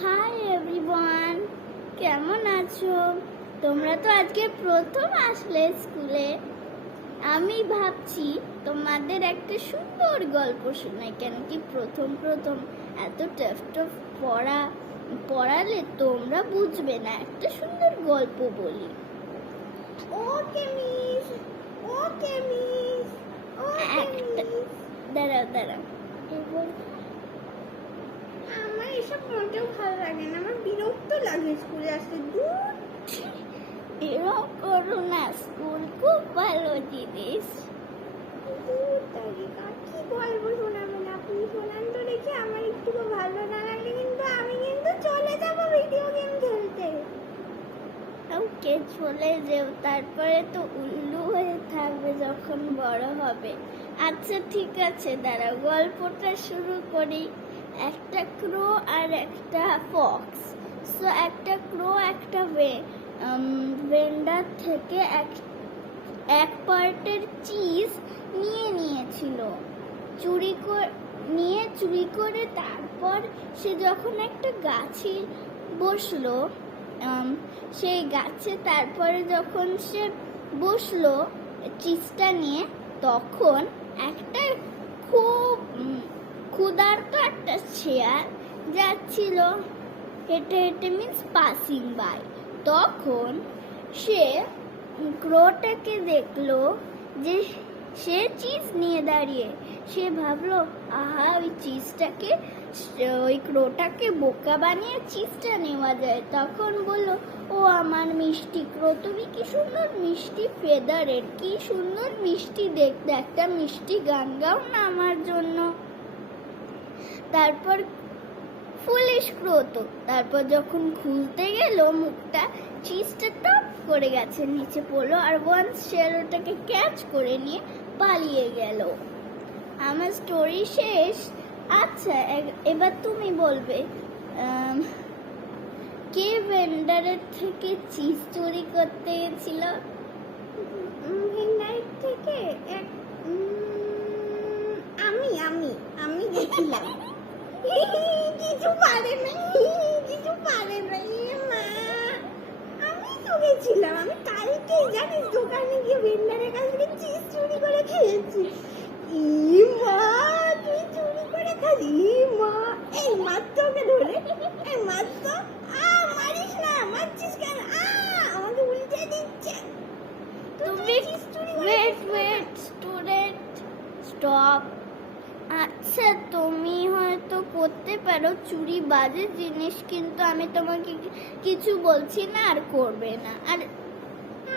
Hi everyone, কেমন আছো? তোমরা তো আজকে প্রথম আসলে স্কুলে। আমি ভাবছি তোমাদের একটা সুন্দর গল্প শোনাই, কেন কি প্রথম প্রথম এত টাফ টাফ পড়ালে তোমরা বুঝবে না। একটা সুন্দর গল্প বলি। ওকে মিস, ওকে মিস, ওকে মিস। দাঁড়াও আমার এসব মোটেও ভালো লাগে না, আমার বিরক্ত লাগে স্কুলে আসতে। দূর এরকম করো না, স্কুল খুব ভালো জিনিস। দূর তারিকা, কি গল্প শোনাবেন আপনি? শোনান তো দেখি। আমার একটু ভালো না লাগলে কিন্তু আমি চলে যাবো ভিডিও গেম খেলতে। ওকে, চলে যেও, তারপরে তো উল্লু হয়ে থাকবে যখন বড় হবে। আচ্ছা ঠিক আছে, দাঁড়াও, গল্পটা শুরু করি। একটা ক্রো আর একটা ফক্স। সো একটা ক্রো একটা ভেন্ডার থেকে এক পার্টের চিজ নিয়েছিল চুরি করে। তারপর সে যখন একটা গাছে বসলো, সেই গাছে তারপরে যখন সে বসলো চিজটা নিয়ে, তখন একটা খুব ক্ষুধার্ত একটা শেয়াল যাচ্ছিল হেঁটে হেঁটে, মিন্স পাসিং বাই। তখন সে ক্রোটাকে দেখলো যে সে চিজ নিয়ে দাঁড়িয়ে। সে ভাবলো, আহা, ওই ক্রোটাকে বোকা বানিয়ে চিজটা নেওয়া যায়। তখন বলল, ও আমার মিষ্টি ক্রো, তুমি কি সুন্দর মিষ্টি ফেদারের, কি সুন্দর মিষ্টি দেখতে, একটা মিষ্টি গান গাও না আমার জন্য। তারপর ফুলিশ ক্রো তো, তারপর যখন খুলতে গেল মুখটা, চিজটা টপ করে গেছে, নিচে পড়লো, আর ওয়ান্স শেয়াল ওটাকে ক্যাচ করে নিয়ে পালিয়ে গেল। আমার স্টোরি শেষ। আচ্ছা, এবার তুমি বলবে, কে ভেন্ডারের থেকে চিজ চুরি করতে গেছিল? ভেন্ডারের থেকে আমি গেছিলাম। কিছু পারে না মা, আমি তো গেছিলাম। আমি কালকে জানিস দোকানে গিয়ে ভেন্ডারের কাছ থেকে চিজ চুরি করে খেয়েছি। মা, তুই চুরি করে খালি? মা, এই মারতো ওকে ধরে, এই মারতো। মারিস না, মারছিস কেন? আমাকে উল্টে দিচ্ছে। তুমি ওয়েট স্টুডেন্ট, স্টপ। আচ্ছা, তুমি হয়তো করতে পারো চুরি, বাজে জিনিস, কিন্তু আমি তোমাকে কিছু বলছি না আর করবে না। আর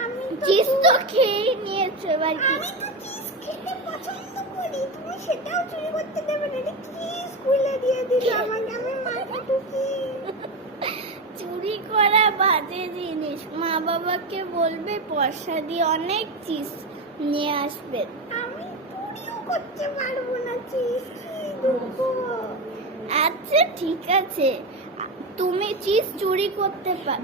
আমি চিজ তো খেয়েই নিয়েছো, এবার কি? আমি তো চিজ খেতে পছন্দ করি, তুমি সেটাও চুরি করতে দেবে না? এটা কি স্কুলে দিয়ে দিল আমাকে? আমি মারবো কি? চুরি করা বাজে জিনিস, মা বাবাকে বলবে পয়সা দিয়ে অনেক চিজ নিয়ে আসবে। আমি চুরিও করতে পারবো না চিজ, কি দুঃখ। আচ্ছা ঠিক আছে, তুমি চিজ চুরি করতে পারো।